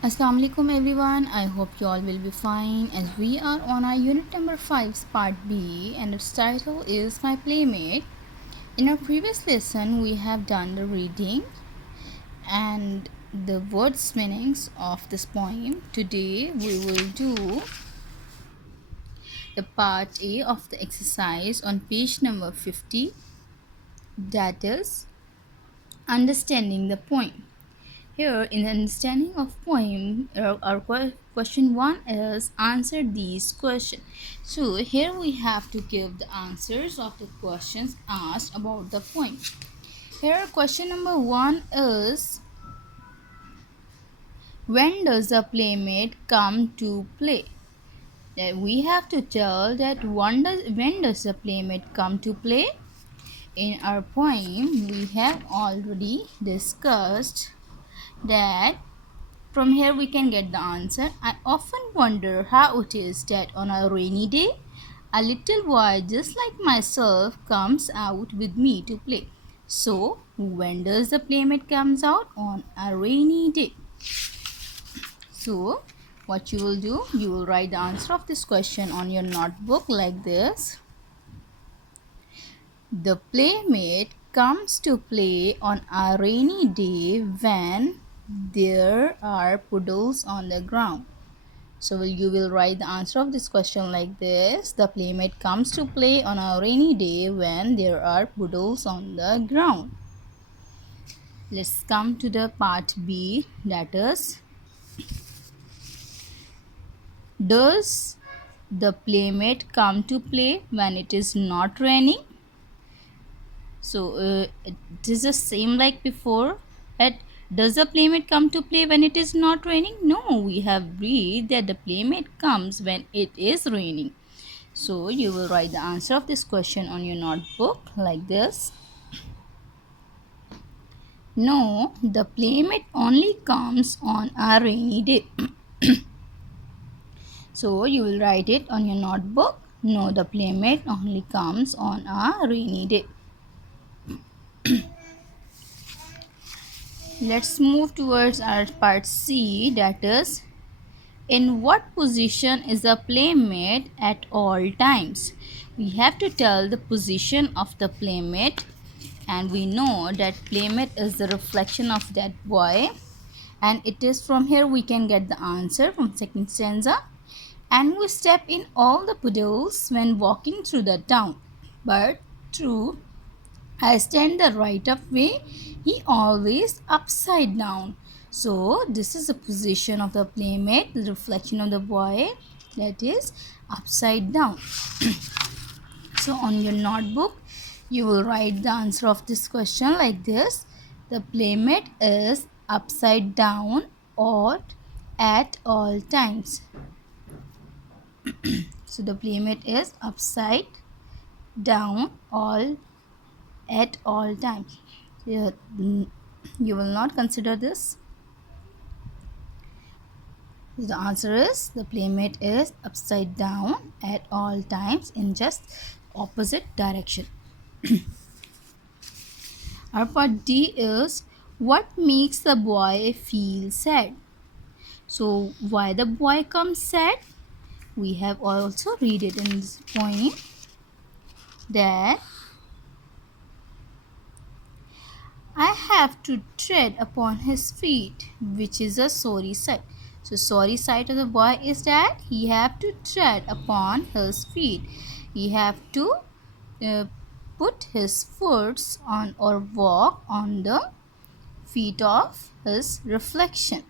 Assalamu alaikum everyone. I hope you all will be fine as we are on our unit number 5 part B and its title is My Playmate. In our previous lesson we have done the reading and the words meanings of this poem. Today we will do the part A of the exercise on page number 50, that is understanding the poem. Here, in the understanding of poem, our question 1 is answer these questions. So here we have to give the answers of the questions asked about the poem. Here, question number 1 is, when does a playmate come to play? That we have to tell that when does a playmate come to play? In our poem, we have already discussed that. From here we can get the answer. I often wonder how it is that on a rainy day, a little boy just like myself comes out with me to play. So, when does the playmate comes out? On a rainy day. So, what you will do, you will write the answer of this question on your notebook like this. The playmate comes to play on a rainy day when there are puddles on the ground. So you will write the answer of this question like this. The playmate comes to play on a rainy day when there are puddles on the ground. Let's come to the part B, that is, does the playmate come to play when it is not raining? So it is the same like before, that does the playmate come to play when it is not raining? No, we have read that the playmate comes when it is raining. So you will write the answer of this question on your notebook like this. No, the playmate only comes on a rainy day. So you will write it on your notebook. No, the playmate only comes on a rainy day. Let's move towards our part C, that is, in what position is a playmate at all times? We have to tell the position of the playmate, and we know that playmate is the reflection of that boy, and it is from here we can get the answer from second stanza. And we step in all the puddles when walking through the town, but true, I stand the right of way, he always upside down. So this is the position of the playmate, the reflection of the boy, that is upside down. So on your notebook, you will write the answer of this question like this. The playmate is upside down or at all times. So the playmate is upside down all at all times. You will not consider this. The answer is the playmate is upside down at all times in just opposite direction. Our part D is, what makes the boy feel sad? So why the boy comes sad? We have also read it in this poem that I have to tread upon his feet, which is a sorry sight. So sorry sight of the boy is that he have to tread upon his feet. He have to uh, put his foot on or walk on the feet of his reflection.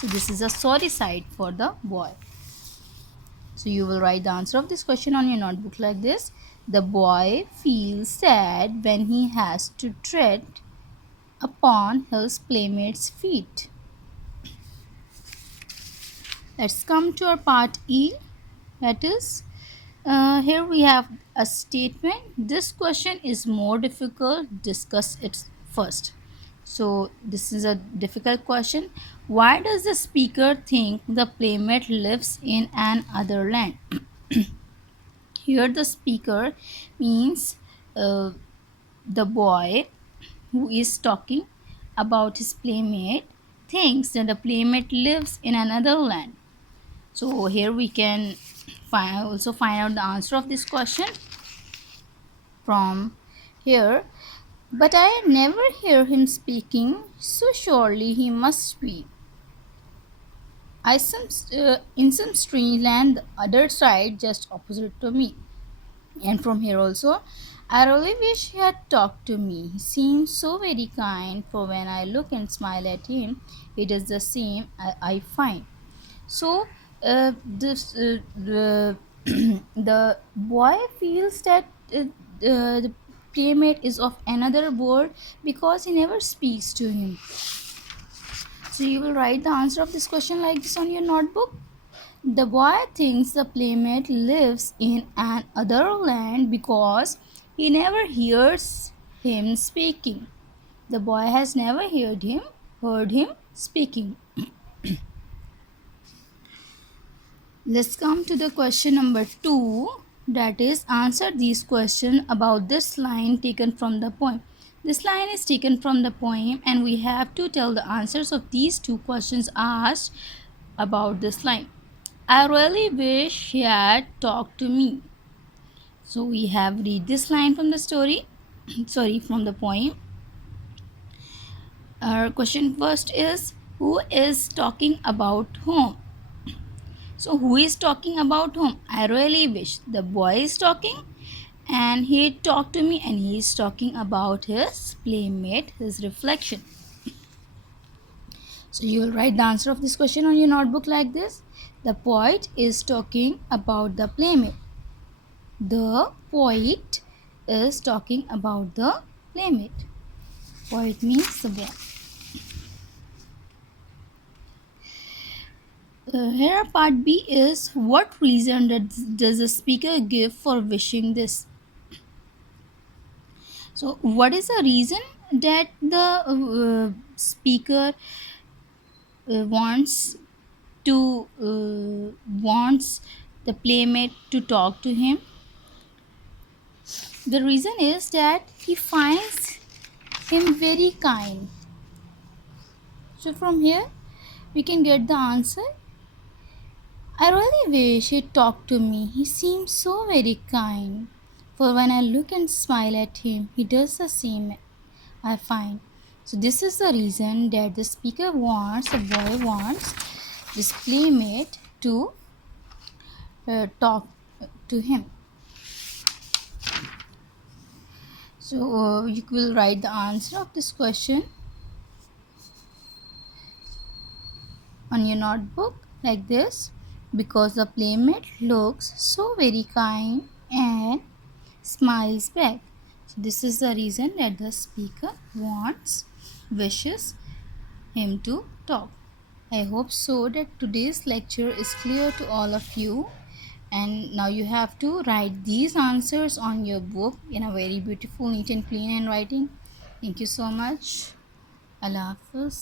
So this is a sorry sight for the boy. So you will write the answer of this question on your notebook like this. The boy feels sad when he has to tread upon his playmate's feet. Let's come to our part E, that is, here we have a statement. This question is more difficult. Discuss it first. So this is a difficult question. Why does the speaker think the playmate lives in an other land? Here the speaker means the boy who is talking about his playmate, thinks that the playmate lives in another land. So here we can also find out the answer of this question from here. But I never hear him speaking, so surely he must be. In some strange land, the other side, just opposite to me. And from here also, I really wish he had talked to me. He seems so very kind, for when I look and smile at him, he does the same I find. So, this the boy feels that the playmate is of another world because he never speaks to him. So you will write the answer of this question like this on your notebook. The boy thinks the playmate lives in an other land because he never hears him speaking. The boy has never heard him speaking. Let's come to the question number 2, that is answer these questions about this line taken from the poem. This line is taken from the poem and we have to tell the answers of these two questions asked about this line. I really wish he had talked to me. So we have read this line from the story, from the poem. Our question first is, who is talking about whom? So who is talking about whom? I really wish. The boy is talking and he talked to me and he is talking about his playmate, his reflection. So you will write the answer of this question on your notebook like this. The poet is talking about the playmate. The poet is talking about the playmate. Poet means the boy. Here part B is, what reason does the speaker give for wishing this? So what is the reason that the speaker wants the playmate to talk to him? The reason is that he finds him very kind. So from here we can get the answer. I really wish he talked to me. He seems so very kind. For when I look and smile at him, he does the same I find. So this is the reason that the boy wants this playmate to talk to him. So you will write the answer of this question on your notebook like this. Because the playmate looks so very kind and smiles back. So this is the reason that the speaker wishes him to talk. I hope so that today's lecture is clear to all of you, and now you have to write these answers on your book in a very beautiful, neat and clean handwriting. Thank you so much. Allah Hafiz.